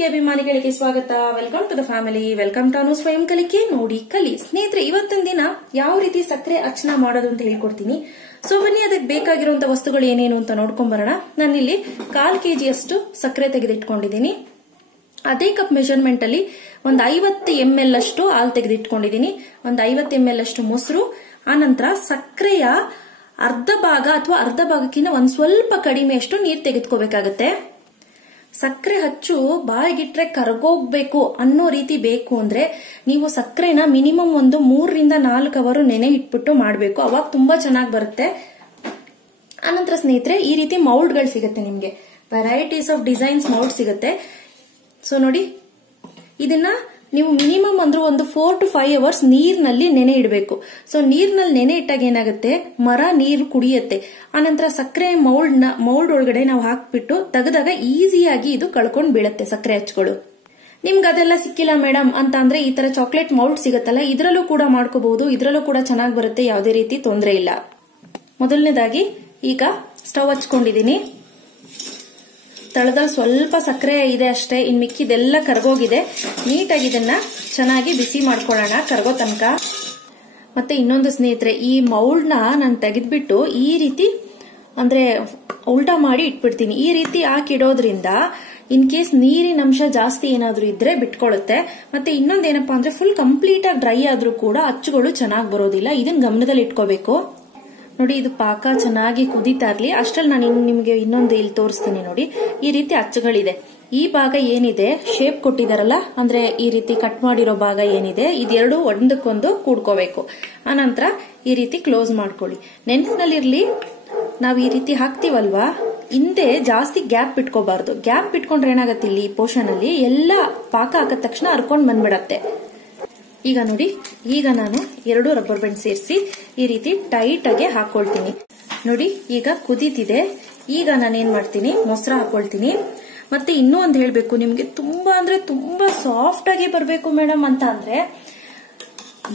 ಕಲಿಕೆ ಅಭಿಮಾನಿಗಳಿಗೆ ಸ್ವಾಗತ. Welcome to the family. Welcome to Anu ಸ್ವಯಂ ಕಲಿಕೆ. ನೋಡಿ ಕಲಿ ಸ್ನೇಹಿತರೆ, ಇವತ್ತಿನ ದಿನ ಯಾವ ರೀತಿ ಸಕ್ಕರೆ ಅಚ್ಚನ ಮಾಡೋದು ಅಂತ ಹೇಳ್ಕೊಡ್ತೀನಿ. ಸೊ ಬನ್ನಿ, ಅದಕ್ಕೆ ಬೇಕಾಗಿರುವಂತಹ ವಸ್ತುಗಳು ಏನೇನು ಅಂತ ನೋಡ್ಕೊಂಡ್ ಬರೋಣ. ನಾನಿಲ್ಲಿ 1/4 kg ಅಷ್ಟು ಸಕ್ಕರೆ ತೆಗೆದಿಟ್ಕೊಂಡಿದ್ದೀನಿ. ಅದೇ ಕಪ್ ಮೆಜರ್ಮೆಂಟ್ ಅಲ್ಲಿ ಒಂದು 50 ml ಅಷ್ಟು ಹಾಲು ತೆಗೆದಿಟ್ಕೊಂಡಿದ್ದೀನಿ. ಒಂದು 50 ml ಅಷ್ಟು ಮೊಸರು, ಆನಂತರ ಸಕ್ಕರೆಯ ಅರ್ಧ ಭಾಗ ಅಥವಾ ಅರ್ಧ ಭಾಗಕ್ಕಿಂತ ಒಂದ್ ಸ್ವಲ್ಪ ಕಡಿಮೆ ಅಷ್ಟು ನೀರು ತೆಗೆದುಕೋಬೇಕಾಗತ್ತೆ. ಸಕ್ಕರೆ ಹಚ್ಚು ಬಾಯಿಗಿಟ್ರೆ ಕರಗೋಗ್ಬೇಕು ಅನ್ನೋ ರೀತಿ ಬೇಕು ಅಂದ್ರೆ ನೀವು ಸಕ್ಕರೆನ ಮಿನಿಮಮ್ ಒಂದು 3 ರಿಂದ 4 ಅವರ್ ನೆನೆ ಇಟ್ಬಿಟ್ಟು ಮಾಡಬೇಕು. ಅವಾಗ ತುಂಬಾ ಚೆನ್ನಾಗಿ ಬರುತ್ತೆ. ಆನಂತರ ಸ್ನೇಹಿತರೆ, ಈ ರೀತಿ ಮೌಲ್ಡ್ ಗಳು ಸಿಗುತ್ತೆ ನಿಮ್ಗೆ. ವೆರೈಟೀಸ್ ಆಫ್ ಡಿಸೈನ್ಸ್ ಮೌಲ್ಡ್ ಸಿಗುತ್ತೆ. ಸೊ ನೋಡಿ, ಇದನ್ನ ನೀವು ಮಿನಿಮಮ್ ಅಂದ್ರೆ ಒಂದು 4 to 5 hours ನೀರಿನಲ್ಲಿ ನೆನೆ ಇಡಬೇಕು. ಸೊ ನೀರಿನಲ್ಲಿ ನೆನೆ ಇಟ್ಟಾಗ ಏನಾಗುತ್ತೆ, ಮರ ನೀರು ಕುಡಿಯುತ್ತೆ. ಆನಂತರ ಸಕ್ಕರೆ ಮೌಲ್ಡ್ ಒಳಗಡೆ ನಾವು ಹಾಕ್ಬಿಟ್ಟು ತೆಗೆದಾಗ ಈಸಿಯಾಗಿ ಇದು ಕಳ್ಕೊಂಡು ಬೀಳುತ್ತೆ ಸಕ್ಕರೆ ಹಚ್ಚುಗಳು. ನಿಮ್ಗೆ ಅದೆಲ್ಲ ಸಿಕ್ಕಿಲ್ಲ ಮೇಡಮ್ ಅಂತ ಅಂದ್ರೆ ಈ ತರ ಚಾಕ್ಲೇಟ್ ಮೌಲ್ಡ್ ಸಿಗುತ್ತಲ್ಲ, ಇದ್ರಲ್ಲೂ ಕೂಡ ಮಾಡ್ಕೋಬಹುದು. ಇದ್ರಲ್ಲೂ ಕೂಡ ಚೆನ್ನಾಗಿ ಬರುತ್ತೆ, ಯಾವುದೇ ರೀತಿ ತೊಂದರೆ ಇಲ್ಲ. ಮೊದಲನೇದಾಗಿ ಈಗ ಸ್ಟವ್ ಹಚ್ಕೊಂಡಿದ್ದೀನಿ. ತಳದಲ್ಲಿ ಸ್ವಲ್ಪ ಸಕ್ಕರೆ ಇದೆ ಅಷ್ಟೇ, ಇನ್ ಮಿಕ್ಕಿದೆಲ್ಲ ಕರಗೋಗಿದೆ. ನೀಟಾಗಿ ಇದನ್ನ ಚೆನ್ನಾಗಿ ಬಿಸಿ ಮಾಡ್ಕೊಳ್ಳೋಣ ಕರಗೋ ತನಕ. ಮತ್ತೆ ಇನ್ನೊಂದು ಸ್ನೇಹಿತರೆ, ಈ ಮೌಲ್ಡ್ ನ ನಾನು ತೆಗೆದ್ಬಿಟ್ಟು ಈ ರೀತಿ ಅಂದ್ರೆ ಉಲ್ಟಾ ಮಾಡಿ ಇಟ್ಬಿಡ್ತೀನಿ. ಈ ರೀತಿ ಹಾಕಿಡೋದ್ರಿಂದ ಇನ್ ಕೇಸ್ ನೀರಿನ ಅಂಶ ಜಾಸ್ತಿ ಏನಾದ್ರೂ ಇದ್ರೆ ಬಿಟ್ಕೊಳ್ಳುತ್ತೆ. ಮತ್ತೆ ಇನ್ನೊಂದೇನಪ್ಪಾ ಅಂದ್ರೆ ಫುಲ್ ಕಂಪ್ಲೀಟ್ ಆಗಿ ಡ್ರೈ ಆದ್ರೂ ಕೂಡ ಅಚ್ಚುಗಳು ಚೆನ್ನಾಗಿ ಬರೋದಿಲ್ಲ. ಇದನ್ನ ಗಮನದಲ್ಲಿ ಇಟ್ಕೋಬೇಕು. ನೋಡಿ, ಇದು ಪಾಕ ಚೆನ್ನಾಗಿ ಕುದೀತಾ ಇರ್ಲಿ. ಅಷ್ಟ್ರಲ್ಲಿ ನಾನು ನಿಮಗೆ ಇನ್ನೊಂದು ಇಲ್ಲಿ ತೋರಿಸ್ತೀನಿ. ನೋಡಿ, ಈ ರೀತಿ ಅಚ್ಚುಗಳಿದೆ. ಈ ಭಾಗ ಏನಿದೆ ಶೇಪ್ ಕೊಟ್ಟಿದಾರಲ್ಲ, ಅಂದ್ರೆ ಈ ರೀತಿ ಕಟ್ ಮಾಡಿರೋ ಭಾಗ ಏನಿದೆ, ಇದೆರಡು ಒಂದಕ್ಕೊಂದು ಕೂಡ್ಕೋಬೇಕು. ಆನಂತರ ಈ ರೀತಿ ಕ್ಲೋಸ್ ಮಾಡ್ಕೊಳ್ಳಿ. ನೆನಪಿನಲ್ಲಿರ್ಲಿ, ನಾವ್ ಈ ರೀತಿ ಹಾಕ್ತಿವಲ್ವಾ, ಹಿಂದೆ ಜಾಸ್ತಿ ಗ್ಯಾಪ್ ಬಿಟ್ಕೋಬಾರ್ದು. ಗ್ಯಾಪ್ ಬಿಟ್ಕೊಂಡ್ರೆ ಏನಾಗತ್ತೆ, ಇಲ್ಲಿ ಪೋರ್ಷನ್ ಅಲ್ಲಿ ಎಲ್ಲ ಪಾಕ ಹಾಕಿದ ತಕ್ಷಣ ಹರ್ಕೊಂಡ್ ಬಂದ್ಬಿಡತ್ತೆ. ಈಗ ನೋಡಿ, ಈಗ ನಾನು 2 ರಬ್ಬರ್ ಬ್ಯಾಂಡ್ ಸೇರಿಸಿ ಈ ರೀತಿ ಟೈಟ್ ಆಗಿ ಹಾಕೊಳ್ತೀನಿ. ನೋಡಿ, ಈಗ ಕುದೀತಿದೆ. ಈಗ ನಾನೇನ್ ಮಾಡ್ತೀನಿ, ಮೊಸರು ಹಾಕೊಳ್ತೀನಿ. ಮತ್ತೆ ಇನ್ನೂ ಒಂದು ಹೇಳ್ಬೇಕು ನಿಮ್ಗೆ, ತುಂಬಾ ಅಂದ್ರೆ ತುಂಬಾ ಸಾಫ್ಟ್ ಆಗಿ ಬರ್ಬೇಕು ಮೇಡಮ್ ಅಂತ ಅಂದ್ರೆ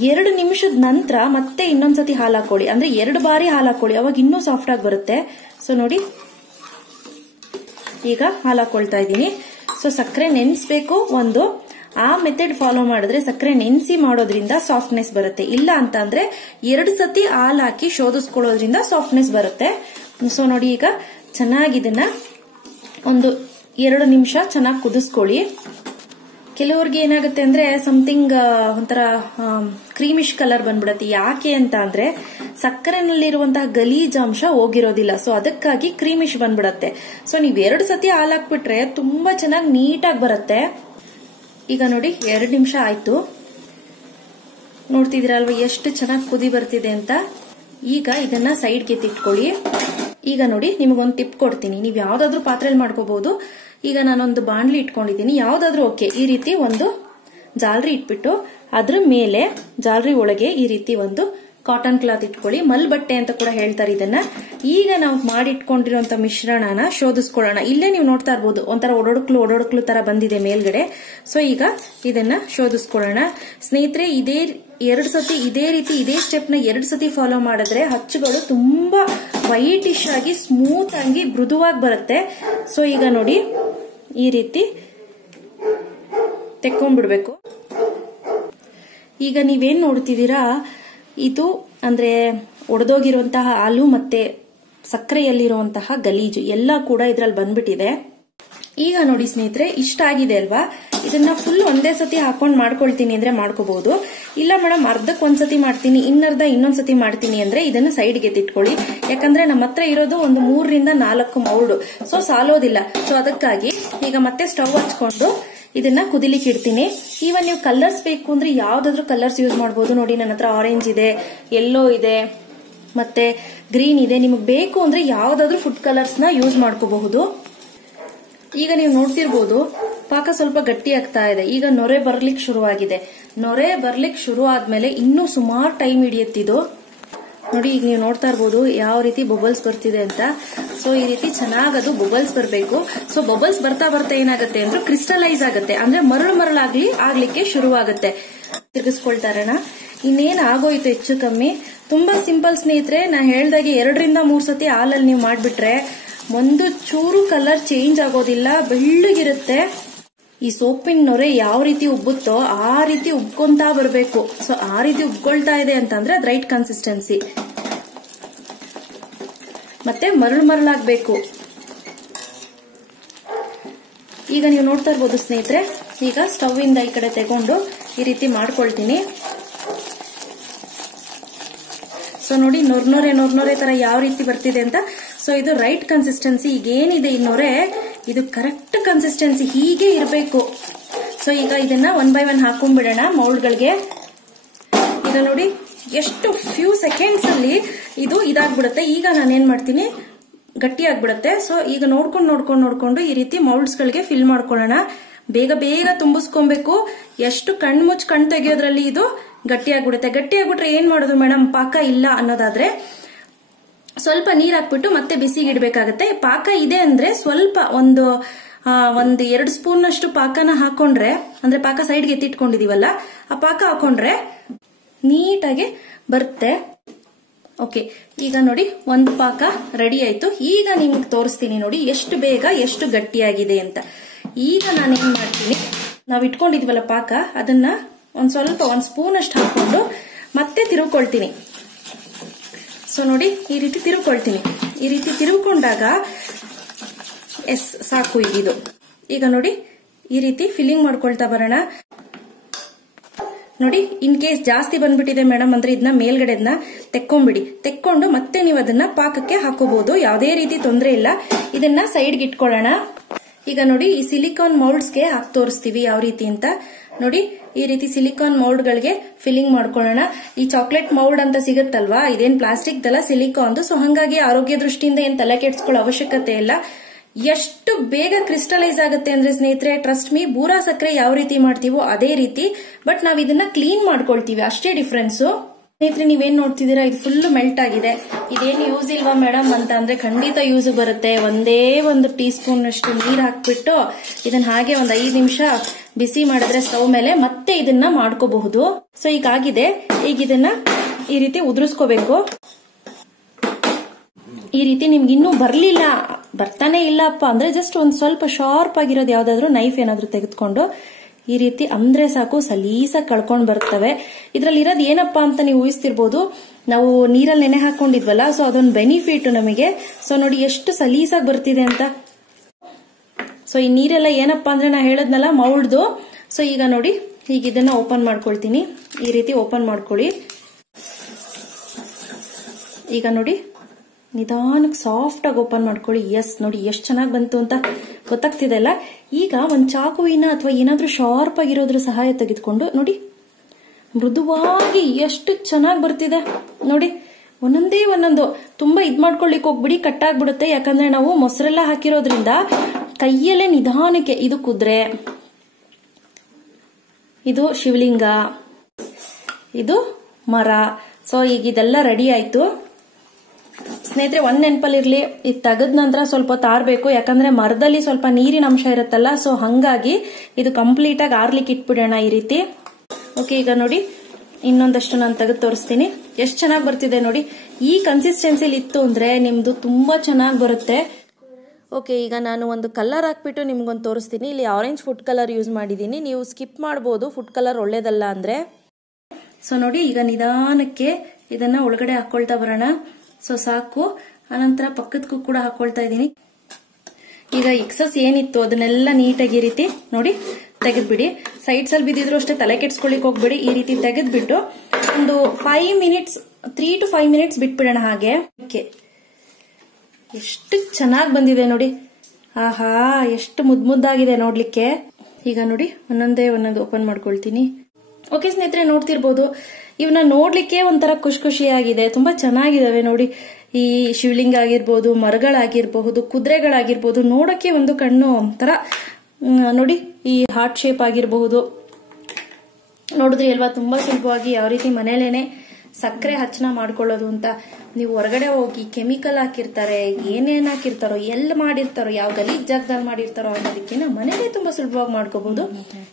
2 ನಿಮಿಷದ ನಂತರ ಮತ್ತೆ ಇನ್ನೊಂದ್ಸತಿ ಹಾಲು ಹಾಕೊಳ್ಳಿ. ಅಂದ್ರೆ 2 ಬಾರಿ ಹಾಲು ಹಾಕೊಳ್ಳಿ, ಅವಾಗ ಇನ್ನೂ ಸಾಫ್ಟ್ ಆಗಿ ಬರುತ್ತೆ. ಸೊ ನೋಡಿ, ಈಗ ಹಾಲು ಹಾಕೊಳ್ತಾ ಇದ್ದೀನಿ. ಸೊ ಸಕ್ಕರೆ ನೆನೆಸ್ಬೇಕು ಒಂದು. ಆ ಮೆಥಡ್ ಫಾಲೋ ಮಾಡಿದ್ರೆ ಸಕ್ಕರೆ ನೆನೆಸಿ ಮಾಡೋದ್ರಿಂದ ಸಾಫ್ಟ್ನೆಸ್ ಬರುತ್ತೆ. ಇಲ್ಲ ಅಂತ ಅಂದ್ರೆ 2 ಸತಿ ಹಾಲು ಹಾಕಿ ಶೋಧಿಸ್ಕೊಳ್ಳೋದ್ರಿಂದ ಸಾಫ್ಟ್ನೆಸ್ ಬರುತ್ತೆ. ಸೊ ನೋಡಿ, ಈಗ ಚೆನ್ನಾಗಿ ಇದನ್ನ ಒಂದು 2 ನಿಮಿಷ ಚೆನ್ನಾಗಿ ಕುದಿಸ್ಕೊಳ್ಳಿ. ಕೆಲವ್ರಿಗೆ ಏನಾಗುತ್ತೆ ಅಂದ್ರೆ ಸಮಥಿಂಗ್ ಒಂಥರ ಕ್ರೀಮಿಶ್ ಕಲರ್ ಬಂದ್ಬಿಡತ್ತೆ. ಯಾಕೆ ಅಂತ ಅಂದ್ರೆ ಸಕ್ಕರೆನಲ್ಲಿರುವಂತಹ ಗಲೀಜಾಂಶ ಹೋಗಿರೋದಿಲ್ಲ. ಸೊ ಅದಕ್ಕಾಗಿ ಕ್ರೀಮಿಶ್ ಬಂದ್ಬಿಡತ್ತೆ. ಸೊ ನೀವ್ 2 ಸತಿ ಹಾಲು ಹಾಕ್ಬಿಟ್ರೆ ತುಂಬಾ ಚೆನ್ನಾಗಿ ನೀಟಾಗಿ ಬರುತ್ತೆ. ಈಗ ನೋಡಿ, 2 ನಿಮಿಷ ಆಯ್ತು. ನೋಡ್ತಿದ್ದೀರಲ್ವಾ ಎಷ್ಟು ಚೆನ್ನಾಗಿ ಕುದಿ ಬರ್ತಿದೆ ಅಂತ. ಈಗ ಇದನ್ನ ಸೈಡ್ಗೆ ಎತ್ತಿಟ್ಕೊಳ್ಳಿ. ಈಗ ನೋಡಿ, ನಿಮಗೊಂದು ಟಿಪ್ ಕೊಡ್ತೀನಿ. ನೀವು ಯಾವ್ದಾದ್ರು ಪಾತ್ರೆಯಲ್ಲಿ ಮಾಡ್ಕೋಬಹುದು. ಈಗ ನಾನೊಂದು ಬಾಣ್ಲಿ ಇಟ್ಕೊಂಡಿದ್ದೀನಿ, ಯಾವ್ದಾದ್ರು ಓಕೆ. ಈ ರೀತಿ ಒಂದು ಜಾಲರಿ ಇಟ್ಬಿಟ್ಟು ಅದ್ರ ಮೇಲೆ ಜಾಲರಿ ಒಳಗೆ ಈ ರೀತಿ ಒಂದು ಕಾಟನ್ ಕ್ಲಾತ್ ಇಟ್ಕೊಳ್ಳಿ. ಮಲ್ ಬಟ್ಟೆ ಅಂತ ಕೂಡ ಹೇಳ್ತಾರೆ ಇದನ್ನ. ಈಗ ನಾವು ಮಾಡಿಟ್ಕೊಂಡಿರುವಂತ ಮಿಶ್ರಣನ ಶೋಧಿಸ್ಕೊಳ್ಳೋಣ. ಇಲ್ಲೇ ನೀವು ನೋಡ್ತಾ ಇರ್ಬೋದು, ಒಂಥರ ಒಡೊಡ್ಕ್ಲು ತರ ಬಂದಿದೆ ಮೇಲ್ಗಡೆ. ಸೊ ಈಗ ಇದನ್ನ ಶೋಧಿಸ್ಕೊಳ್ಳೋಣ ಸ್ನೇಹಿತರೆ. ಇದೇ 2 ಸತಿ ಇದೇ ರೀತಿ ಇದೇ ಸ್ಟೆಪ್ ನ 2 ಸತಿ ಫಾಲೋ ಮಾಡಿದ್ರೆ ಹಚ್ಚುಗಳು ತುಂಬಾ ವೈಟಿಶ್ ಆಗಿ ಸ್ಮೂತ್ ಆಗಿ ಮೃದುವಾಗಿ ಬರುತ್ತೆ. ಸೊ ಈಗ ನೋಡಿ, ಈ ರೀತಿ ತೆಕ್ಕೊಂಡ್ಬಿಡ್ಬೇಕು. ಈಗ ನೀವೇನ್ ನೋಡ್ತಿದ್ದೀರಾ, ಇದು ಅಂದ್ರೆ ಒಡೆದೋಗಿರುವಂತಹ ಹಾಲು ಮತ್ತೆ ಸಕ್ಕರೆಯಲ್ಲಿರುವಂತಹ ಗಲೀಜು ಎಲ್ಲ ಕೂಡ ಇದ್ರಲ್ಲಿ ಬಂದ್ಬಿಟ್ಟಿದೆ. ಈಗ ನೋಡಿ ಸ್ನೇಹಿತರೆ, ಇಷ್ಟ ಆಗಿದೆ ಅಲ್ವಾ. ಇದನ್ನ ಫುಲ್ ಒಂದೇ ಸತಿ ಹಾಕೊಂಡ್ ಮಾಡ್ಕೊಳ್ತೀನಿ ಅಂದ್ರೆ ಮಾಡ್ಕೋಬಹುದು. ಇಲ್ಲ ಮೇಡಮ್, ಅರ್ಧಕ್ಕೆ ಒಂದ್ಸತಿ ಮಾಡ್ತೀನಿ, ಇನ್ನರ್ಧ ಇನ್ನೊಂದ್ಸತಿ ಮಾಡ್ತೀನಿ ಅಂದ್ರೆ ಇದನ್ನ ಸೈಡ್ಗೆ ಎತ್ತಿಟ್ಕೊಳ್ಳಿ. ಯಾಕಂದ್ರೆ ನಮ್ಮ ಹತ್ರ ಇರೋದು ಒಂದು 3 ರಿಂದ 4 ಮೌಲ್ಡ್. ಸೊ ಸಾಲೋದಿಲ್ಲ. ಸೊ ಅದಕ್ಕಾಗಿ ಈಗ ಮತ್ತೆ ಸ್ಟವ್ ಹಚ್ಕೊಂಡು ಇದನ್ನ ಕುದಿಲಿಕ್ಕೆ ಇಡ್ತೀನಿ. ಈವನ್ ನೀವು ಕಲರ್ಸ್ ಬೇಕು ಅಂದ್ರೆ ಯಾವ್ದಾದ್ರು ಕಲರ್ಸ್ ಯೂಸ್ ಮಾಡಬಹುದು. ನೋಡಿ, ನನ್ನ ಹತ್ರ ಆರೆಂಜ್ ಇದೆ, ಯೆಲ್ಲೋ ಇದೆ, ಮತ್ತೆ ಗ್ರೀನ್ ಇದೆ. ನಿಮಗೆ ಬೇಕು ಅಂದ್ರೆ ಯಾವ್ದಾದ್ರು ಫುಡ್ ಕಲರ್ಸ್ ನ ಯೂಸ್ ಮಾಡ್ಕೋಬಹುದು. ಈಗ ನೀವು ನೋಡ್ತಿರ್ಬೋದು, ಪಾಕ ಸ್ವಲ್ಪ ಗಟ್ಟಿ ಆಗ್ತಾ ಇದೆ. ಈಗ ನೊರೆ ಬರ್ಲಿಕ್ಕೆ ಶುರುವಾಗಿದೆ. ನೊರೆ ಬರ್ಲಿಕ್ಕೆ ಶುರು ಆದ್ಮೇಲೆ ಇನ್ನೂ ಸುಮಾರು ಟೈಮ್ ಹಿಡಿಯುತ್ತಿದ್ದು. ನೋಡಿ, ಈಗ ನೀವು ನೋಡ್ತಾ ಇರ್ಬೋದು ಯಾವ ರೀತಿ ಬಬಲ್ಸ್ ಬರ್ತಿದೆ ಅಂತ. ಸೊ ಈ ರೀತಿ ಚೆನ್ನಾಗಿ ಅದು ಬಬಲ್ಸ್ ಬರಬೇಕು. ಸೊ ಬಬಲ್ಸ್ ಬರ್ತಾ ಏನಾಗುತ್ತೆ ಅಂದ್ರೆ ಕ್ರಿಸ್ಟಲೈಸ್ ಆಗುತ್ತೆ, ಅಂದ್ರೆ ಆಗ್ಲಿಕ್ಕೆ ಶುರುವಾಗುತ್ತೆ. ತಿರುಗಿಸ್ಕೊಳ್ತಾ ಇರೋಣ. ಇನ್ನೇನ್ ಆಗೋಯ್ತು ಹೆಚ್ಚು ಕಮ್ಮಿ. ತುಂಬಾ ಸಿಂಪಲ್ ಸ್ನೇಹಿತರೆ. ನಾ ಹೇಳ್ದಾಗೆ 2 ರಿಂದ 3 ಸತಿ ಹಾಲಲ್ಲಿ ನೀವು ಮಾಡ್ಬಿಟ್ರೆ ಒಂದು ಚೂರು ಕಲರ್ ಚೇಂಜ್ ಆಗೋದಿಲ್ಲ, ಬೆಳ್ಳಗಿರುತ್ತೆ. ಈ ಸೋಪಿನ ನೊರೆ ಯಾವ ರೀತಿ ಉಬ್ಬುತ್ತೋ ಆ ರೀತಿ ಉಬ್ಕೊಂತ ಬರಬೇಕು. ಸೊ ಆ ರೀತಿ ಉಬ್ಕೊಳ್ತಾ ಇದೆ ಅಂತಂದ್ರೆ ಅದು ರೈಟ್ ಕನ್ಸಿಸ್ಟೆನ್ಸಿ. ಮತ್ತೆ ಮರಳಾಗ್ಬೇಕು. ಈಗ ನೀವು ನೋಡ್ತಾ ಇರ್ಬೋದು ಸ್ನೇಹಿತರೆ, ಈಗ ಸ್ಟವ್ ಇಂದ ಈ ಕಡೆ ತಗೊಂಡು ಈ ರೀತಿ ಮಾಡ್ಕೊಳ್ತೀನಿ. ಸೊ ನೋಡಿ ನೊರ್ನೊರೆ ತರ ಯಾವ ರೀತಿ ಬರ್ತಿದೆ ಅಂತ. ಸೊ ಇದು ರೈಟ್ ಕನ್ಸಿಸ್ಟೆನ್ಸಿ. ಈಗ ಏನಿದೆ ಈ ನೊರೆ, ಇದು ಕರೆಕ್ಟ್ ಕನ್ಸಿಸ್ಟೆನ್ಸಿ, ಹೀಗೆ ಇರಬೇಕು. ಸೊ ಈಗ ಇದನ್ನ 1 by 1 ಹಾಕೊಂಡ್ಬಿಡೋಣ ಮೌಲ್ಡ್ಗಳಿಗೆ. ಈಗ ನೋಡಿ ಎಷ್ಟು ಫ್ಯೂ ಸೆಕೆಂಡ್ಸ್ ಅಲ್ಲಿ ಇದು ಇದಾಗ್ಬಿಡುತ್ತೆ. ಈಗ ನಾನೇನ್ ಮಾಡ್ತೀನಿ, ಗಟ್ಟಿ ಆಗ್ಬಿಡುತ್ತೆ. ಸೊ ಈಗ ನೋಡ್ಕೊಂಡು ಈ ರೀತಿ ಮೌಲ್ಡ್ಸ್ ಗಳಿಗೆ ಫಿಲ್ ಮಾಡ್ಕೊಳ್ಳೋಣ. ಬೇಗ ತುಂಬಿಸ್ಕೊಬೇಕು. ಎಷ್ಟು ಕಣ್ ತೆಗಿಯೋದ್ರಲ್ಲಿ ಇದು ಗಟ್ಟಿ ಆಗ್ಬಿಡುತ್ತೆ. ಗಟ್ಟಿ ಆಗ್ಬಿಟ್ರೆ ಏನ್ ಮಾಡೋದು ಮೇಡಮ್, ಪಾಕ ಇಲ್ಲ ಅನ್ನೋದಾದ್ರೆ ಸ್ವಲ್ಪ ನೀರ್ ಹಾಕ್ಬಿಟ್ಟು ಮತ್ತೆ ಬಿಸಿಗೆ ಇಡಬೇಕಾಗತ್ತೆ. ಪಾಕ ಇದೆ ಅಂದ್ರೆ ಸ್ವಲ್ಪ ಒಂದು 2 ಸ್ಪೂನ್ ಅಷ್ಟು ಪಾಕನ ಹಾಕೊಂಡ್ರೆ, ಅಂದ್ರೆ ಪಾಕ ಸೈಡ್ಗೆ ಎತ್ತಿಟ್ಕೊಂಡಿದೀವಲ್ಲ, ಆ ಪಾಕ ಹಾಕೊಂಡ್ರೆ ನೀಟಾಗಿ ಬರುತ್ತೆ. ಓಕೆ, ಈಗ ನೋಡಿ ಒಂದು ಪಾಕ ರೆಡಿ ಆಯ್ತು. ಈಗ ನಿಮ್ಗೆ ತೋರಿಸ್ತೀನಿ ನೋಡಿ ಎಷ್ಟು ಬೇಗ ಎಷ್ಟು ಗಟ್ಟಿಯಾಗಿದೆ ಅಂತ. ಈಗ ನಾನೇನ್ ಮಾಡ್ತೀನಿ, ನಾವ್ ಇಟ್ಕೊಂಡಿದೀವಲ್ಲ ಪಾಕ, ಅದನ್ನ ಒಂದ್ ಸ್ಪೂನ್ ಅಷ್ಟು ಹಾಕೊಂಡು ಮತ್ತೆ ತಿರುವ್ಕೊಳ್ತೀನಿ. ಸೊ ನೋಡಿ ಈ ರೀತಿ ತಿರುವ್ಕೊಳ್ತೀನಿ. ಈ ರೀತಿ ತಿರುವ್ಕೊಂಡಾಗ ಸಾಕು ಇದು. ಈಗ ನೋಡಿ ಈ ರೀತಿ ಫಿಲ್ಲಿಂಗ್ ಮಾಡ್ಕೊಳ್ತಾ ಬರೋಣ. ನೋಡಿ ಇನ್ ಕೇಸ್ ಜಾಸ್ತಿ ಬಂದ್ಬಿಟ್ಟಿದೆ ಮೇಡಮ್ ಅಂದ್ರೆ ಇದನ್ನ ಮೇಲ್ಗಡೆದನ್ನ ತೆಕ್ಕೊಂಡು ಮತ್ತೆ ನೀವು ಅದನ್ನ ಪಾಕಕ್ಕೆ ಹಾಕೋಬಹುದು. ಯಾವುದೇ ರೀತಿ ತೊಂದರೆ ಇಲ್ಲ. ಇದನ್ನ ಸೈಡ್ಗೆ ಇಟ್ಕೊಳ್ಳೋಣ. ಈಗ ನೋಡಿ ಈ ಸಿಲಿಕಾನ್ ಮೌಲ್ಡ್ಸ್ಗೆ ಹಾಕಿ ತೋರಿಸ್ತೀವಿ ಯಾವ ರೀತಿ ಅಂತ. ನೋಡಿ ಈ ರೀತಿ ಸಿಲಿಕಾನ್ ಮೌಲ್ಡ್ ಗಳಿಗೆ ಫಿಲ್ಲಿಂಗ್ ಮಾಡ್ಕೊಳ್ಳೋಣ. ಈ ಚಾಕ್ಲೇಟ್ ಮೌಲ್ಡ್ ಅಂತ ಸಿಗುತ್ತಲ್ವಾ, ಇದೇನ್ ಪ್ಲಾಸ್ಟಿಕ್ ದಲ್ಲ, ಸಿಲಿಕಾನ್. ಸೊ ಹಂಗಾಗಿ ಆರೋಗ್ಯ ದೃಷ್ಟಿಯಿಂದ ಏನ್ ತಲೆ ಕೆಡ್ಸ್ಕೊಳ್ಳೋ ಅವಶ್ಯಕತೆ ಇಲ್ಲ. ಎಷ್ಟು ಬೇಗ ಕ್ರಿಸ್ಟಲೈಸ್ ಆಗುತ್ತೆ ಅಂದ್ರೆ ಸ್ನೇಹಿತರೆ, ಟ್ರಸ್ಟ್ ಮೀ, ಬೂರಾ ಸಕ್ಕರೆ ಯಾವ ರೀತಿ ಮಾಡ್ತೀವೋ ಅದೇ ರೀತಿ. ಬಟ್ ನಾವ್ ಇದನ್ನ ಕ್ಲೀನ್ ಮಾಡ್ಕೊಳ್ತೀವಿ, ಅಷ್ಟೇ ಡಿಫ್ರೆನ್ಸ್. ಸ್ನೇಹಿತರೆ ನೀವೇನ್ ನೋಡ್ತಿದ್ದೀರಾ, ಇದು ಫುಲ್ ಮೆಲ್ಟ್ ಆಗಿದೆ. ಇದೇನು ಯೂಸ್ ಇಲ್ವಾ ಮೇಡಮ್ ಅಂತ ಅಂದ್ರೆ ಖಂಡಿತ ಯೂಸ್ ಬರುತ್ತೆ. ಒಂದೇ 1 ಟೀ ಸ್ಪೂನ್ ಅಷ್ಟು ನೀರ್ ಹಾಕ್ಬಿಟ್ಟು ಇದನ್ನ ಹಾಗೆ 5 ನಿಮಿಷ ಬಿಸಿ ಮಾಡಿದ್ರೆ ಸ್ಟವ್ ಮೇಲೆ ಮತ್ತೆ ಇದನ್ನ ಮಾಡ್ಕೋಬಹುದು. ಸೊ ಈಗ ಆಗಿದೆ. ಈಗ ಇದನ್ನ ಈ ರೀತಿ ಉದುರಿಸ್ಕೋಬೇಕು. ಈ ರೀತಿ ನಿಮ್ಗೆ ಇನ್ನೂ ಬರ್ತಾನೆ ಇಲ್ಲಪ್ಪ ಅಂದ್ರೆ ಜಸ್ಟ್ ಒಂದ್ ಸ್ವಲ್ಪ ಶಾರ್ಪ್ ಆಗಿರೋದು ಯಾವ್ದಾದ್ರು ನೈಫ್ ಏನಾದ್ರು ತೆಗೆದುಕೊಂಡು ಈ ರೀತಿ ಅಂದ್ರೆ ಸಾಕು, ಸಲೀಸಾಗಿ ಕಳ್ಕೊಂಡ್ ಬರ್ತವೆ. ಇದ್ರಲ್ಲಿ ಇರೋದು ಏನಪ್ಪಾ ಅಂತ ನೀವು ಊಹಿಸ್ತಿರ್ಬೋದು, ನಾವು ನೀರಲ್ಲಿ ನೆನೆ ಹಾಕೊಂಡಿದ್ವಲ್ಲ, ಸೊ ಅದೊಂದು ಬೆನಿಫಿಟ್ ನಮಗೆ. ಸೊ ನೋಡಿ ಎಷ್ಟು ಸಲೀಸಾಗಿ ಬರ್ತಿದೆ ಅಂತ. ಸೊ ಈ ನೀರೆಲ್ಲ ಏನಪ್ಪಾ ಅಂದ್ರೆ ನಾ ಹೇಳದ್ನಲ್ಲ ಮೌಲ್ಡ್ದು. ಸೊ ಈಗ ನೋಡಿ ಈಗ ಇದನ್ನ ಓಪನ್ ಮಾಡ್ಕೊಳ್ತೀನಿ. ಈ ರೀತಿ ಓಪನ್ ಮಾಡ್ಕೊಳ್ಳಿ. ಈಗ ನೋಡಿ ನಿಧಾನಕ್ಕೆ ಸಾಫ್ಟ್ ಆಗಿ ಓಪನ್ ಮಾಡ್ಕೊಳ್ಳಿ. ಎಸ್ ನೋಡಿ ಎಷ್ಟು ಚೆನ್ನಾಗಿ ಬಂತು ಅಂತ ಗೊತ್ತಾಗ್ತಿದೆ ಅಲ್ಲ. ಈಗ ಒಂದ್ ಚಾಕುವಿನ ಅಥವಾ ಏನಾದ್ರೂ ಶಾರ್ಪ್ ಆಗಿರೋದ್ರ ಸಹಾಯ ತೆಗೆದುಕೊಂಡು ನೋಡಿ ಮೃದುವಾಗಿ ಎಷ್ಟು ಚೆನ್ನಾಗಿ ಬರ್ತಿದೆ ನೋಡಿ. ಒಂದೊಂದು ತುಂಬಾ ಇದ್ ಮಾಡ್ಕೊಳ್ಳಿಕ್ ಹೋಗ್ಬಿಡಿ, ಕಟ್ ಆಗ್ಬಿಡುತ್ತೆ. ಯಾಕಂದ್ರೆ ನಾವು ಮೊಸರೆಲ್ಲ ಹಾಕಿರೋದ್ರಿಂದ ಕೈಯಲ್ಲೇ ನಿಧಾನಕ್ಕೆ. ಇದು ಕುದ್ರೆ, ಇದು ಶಿವಲಿಂಗ, ಇದು ಮರ. ಸೊ ಈಗ ಇದೆಲ್ಲ ರೆಡಿ ಆಯ್ತು ಸ್ನೇಹಿತರೆ. ಒಂದ್ ನೆನಪಲ್ಲಿರ್ಲಿ, ಇದು ತೆಗೆದ ನಂತರ ಸ್ವಲ್ಪ ತಾರ್ಬೇಕು. ಯಾಕಂದ್ರೆ ಮರದಲ್ಲಿ ಸ್ವಲ್ಪ ನೀರಿನ ಅಂಶ ಇರುತ್ತಲ್ಲ, ಸೊ ಹಂಗಾಗಿ ಇದು ಕಂಪ್ಲೀಟ್ ಆಗಿ ಆರ್ಲಿಕ್ಕೆ ಇಟ್ಬಿಡೋಣ ಈ ರೀತಿ. ಓಕೆ, ಈಗ ನೋಡಿ ಇನ್ನೊಂದಷ್ಟು ನಾನು ತೆಗೆದು ತೋರಿಸ್ತೀನಿ. ಎಷ್ಟು ಚೆನ್ನಾಗಿ ಬರ್ತಿದೆ ನೋಡಿ. ಈ ಕನ್ಸಿಸ್ಟೆನ್ಸಿಲಿ ಇತ್ತು ಅಂದ್ರೆ ನಿಮ್ದು ತುಂಬಾ ಚೆನ್ನಾಗಿ ಬರುತ್ತೆ. ಓಕೆ, ಈಗ ನಾನು ಒಂದು ಕಲರ್ ಹಾಕ್ಬಿಟ್ಟು ನಿಮ್ಗೊಂದು ತೋರಿಸ್ತೀನಿ. ಇಲ್ಲಿ ಆರೆಂಜ್ ಫುಡ್ ಕಲರ್ ಯೂಸ್ ಮಾಡಿದ್ದೀನಿ. ನೀವು ಸ್ಕಿಪ್ ಮಾಡಬಹುದು, ಫುಡ್ ಕಲರ್ ಒಳ್ಳೇದಲ್ಲ ಅಂದ್ರೆ. ಸೊ ನೋಡಿ ಈಗ ನಿಧಾನಕ್ಕೆ ಇದನ್ನ ಒಳಗಡೆ ಹಾಕೊಳ್ತಾ ಬರೋಣ. ಸೊ ಸಾಕು. ಅನಂತರ ಪಕ್ಕದಕ್ಕೂ ಕೂಡ ಹಾಕೊಳ್ತಾ ಇದ್ದೀನಿ. ಈಗ ಎಕ್ಸಸ್ ಏನಿತ್ತು ಅದನ್ನೆಲ್ಲ ನೀಟಾಗಿ ಈ ರೀತಿ ನೋಡಿ ತೆಗೆದ್ಬಿಡಿ. ಸೈಡ್ಸ್ ಅಲ್ಲಿ ಬಿದ್ದಿದ್ರು ಅಷ್ಟೇ ತಲೆ ಕೆಡ್ಸ್ಕೊಳಿಕ್ ಹೋಗ್ಬಿಡಿ. ಈ ರೀತಿ ತೆಗೆದ್ಬಿಟ್ಟು ಒಂದು 3 to 5 ಮಿನಿಟ್ಸ್ ಬಿಟ್ಬಿಡೋಣ ಹಾಗೆ. ಎಷ್ಟು ಚೆನ್ನಾಗಿ ಬಂದಿದೆ ನೋಡಿ. ಆಹಾ, ಎಷ್ಟು ಮುದ್ದಾಗಿದೆ ನೋಡ್ಲಿಕ್ಕೆ. ಈಗ ನೋಡಿ ಒಂದೊಂದು ಓಪನ್ ಮಾಡ್ಕೊಳ್ತೀನಿ. ಓಕೆ ಸ್ನೇಹಿತರೆ, ನೋಡ್ತಿರ್ಬೋದು ಇವನ್ನ ನೋಡ್ಲಿಕ್ಕೆ ಒಂಥರ ಖುಷಿಯಾಗಿದೆ. ತುಂಬಾ ಚೆನ್ನಾಗಿದಾವೆ ನೋಡಿ. ಈ ಶಿವಲಿಂಗ ಆಗಿರ್ಬೋದು, ಮರಗಳಾಗಿರ್ಬಹುದು, ಕುದುರೆಗಳಾಗಿರ್ಬಹುದು, ನೋಡಕ್ಕೆ ಒಂದು ಕಣ್ಣು ಒಂಥರ ನೋಡಿ. ಈ ಹಾರ್ಟ್ ಶೇಪ್ ಆಗಿರಬಹುದು, ನೋಡಿದ್ರಿ ಅಲ್ವಾ ತುಂಬಾ ಸುಲಭವಾಗಿ ಯಾವ ರೀತಿ ಮನೇಲೇನೆ ಸಕ್ಕರೆ ಹಚ್ಚನ ಮಾಡ್ಕೊಳ್ಳೋದು ಅಂತ. ನೀವು ಹೊರಗಡೆ ಹೋಗಿ ಕೆಮಿಕಲ್ ಹಾಕಿರ್ತಾರೆ, ಏನೇನ್ ಹಾಕಿರ್ತಾರೋ, ಎಲ್ಲಿ ಮಾಡಿರ್ತಾರೋ, ಯಾವ ಗಲೀಜ್ ಜಾಗದಲ್ಲಿ ಮಾಡಿರ್ತಾರೋ ಅನ್ನೋದಕ್ಕಿಂತ ಮನೇಲೆ ತುಂಬಾ ಸುಲಭವಾಗಿ ಮಾಡ್ಕೋಬಹುದು.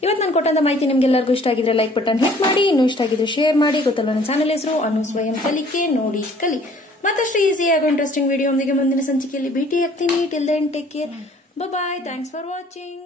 ಇವತ್ತು ನಾನು ಕೊಟ್ಟಂತ ಮಾಹಿತಿ ನಿಮ್ಗೆಲ್ಲರಿಗೂ ಇಷ್ಟ ಆಗಿದ್ರೆ ಲೈಕ್ ಬಟನ್ ಹಿಟ್ ಮಾಡಿ, ಇನ್ನೂ ಇಷ್ಟ ಆಗಿದ್ರೆ ಶೇರ್ ಮಾಡಿ. ಗೊತ್ತಲ್ಲ ನನ್ನ ಚಾನೆಲ್ ಹೆಸರು ಅನು ಸ್ವಯಂ ಕಲಿಕೆ, ನೋಡಿ ಕಲಿ. ಮತ್ತಷ್ಟು ಈಸಿ ಹಾಗೂ ಇಂಟ್ರೆಸ್ಟಿಂಗ್ ವಿಡಿಯೋ ಒಂದಿಗೆ ಮುಂದಿನ ಸಂಚಿಕೆಯಲ್ಲಿ ಭೇಟಿ ಆಗ್ತೀನಿ. Till then take care, bye. Thanks for watching.